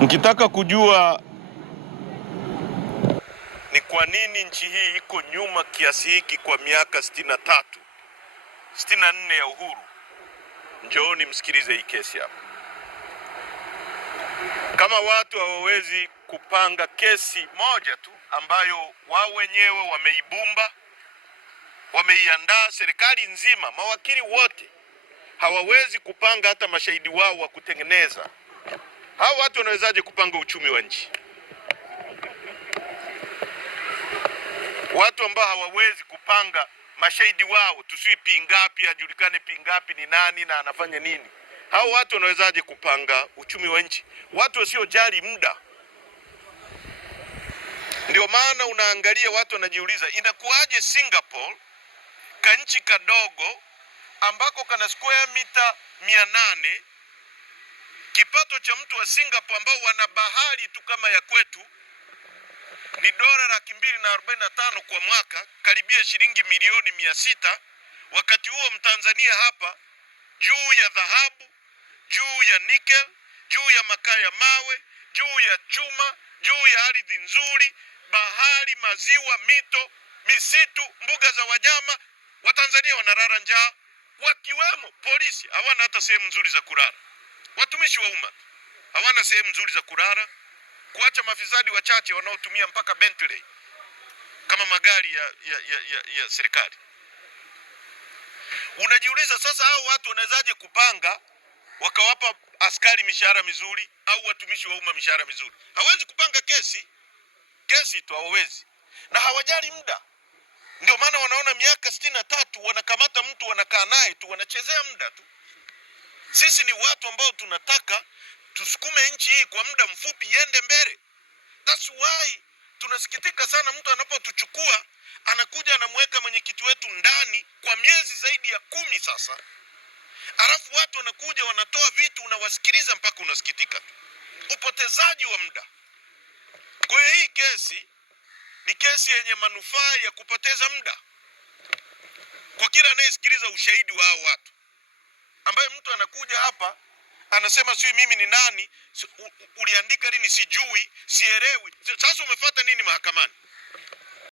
Mkitaka kujua ni kwa nini nchi hii iko nyuma kiasi hiki kwa miaka 63, 64 ya uhuru, njooni msikilize hii kesi hapa. Kama watu hawawezi kupanga kesi moja tu ambayo wao wenyewe wameibumba, wameiandaa, serikali nzima, mawakili wote hawawezi kupanga hata mashahidi wao wa kutengeneza, hao watu wanawezaje kupanga uchumi wa nchi? Watu ambao hawawezi kupanga mashahidi wao, tusui pingapi, ajulikane pingapi ni nani na anafanya nini, hao watu wanawezaje kupanga uchumi wa nchi? Watu wasiojali muda. Ndio maana unaangalia watu wanajiuliza, inakuwaje Singapore, kanchi kadogo ambako kana square mita 800, kipato cha mtu wa Singapore ambao wana bahari tu kama ya kwetu ni $245 kwa mwaka, karibia shilingi milioni 600. Wakati huo Mtanzania hapa juu ya dhahabu, juu ya nickel, juu ya makaa ya mawe, juu ya chuma, juu ya ardhi nzuri, bahari, maziwa, mito, misitu, mbuga za wanyama, Watanzania wanalala njaa, wakiwemo polisi hawana hata sehemu nzuri za kulala. Watumishi wa umma hawana sehemu nzuri za kulala, kuacha mafisadi wachache wanaotumia mpaka Bentley kama magari ya serikali. Unajiuliza sasa, hao watu wanawezaje kupanga wakawapa askari mishahara mizuri au watumishi wa umma mishahara mizuri? Hawezi kupanga kesi tu hawawezi, na hawajali muda. Ndio maana wanaona miaka 63 wanakamata mtu wanakaa naye tu, wanachezea muda tu. Sisi ni watu ambao tunataka tusukume nchi hii kwa muda mfupi iende mbele. That's why tunasikitika sana mtu anapotuchukua anakuja anamweka mwenyekiti wetu ndani kwa miezi zaidi ya 10 sasa. Alafu watu wanakuja wanatoa vitu, unawasikiliza mpaka unasikitika. Upotezaji wa muda. Kwa hiyo hii kesi ni kesi yenye manufaa ya kupoteza muda kwa kila anayesikiliza ushahidi wa hao watu, ambaye mtu anakuja hapa anasema sio mimi ni nani, uliandika lini, sijui, sielewi. Sasa umefuata nini mahakamani?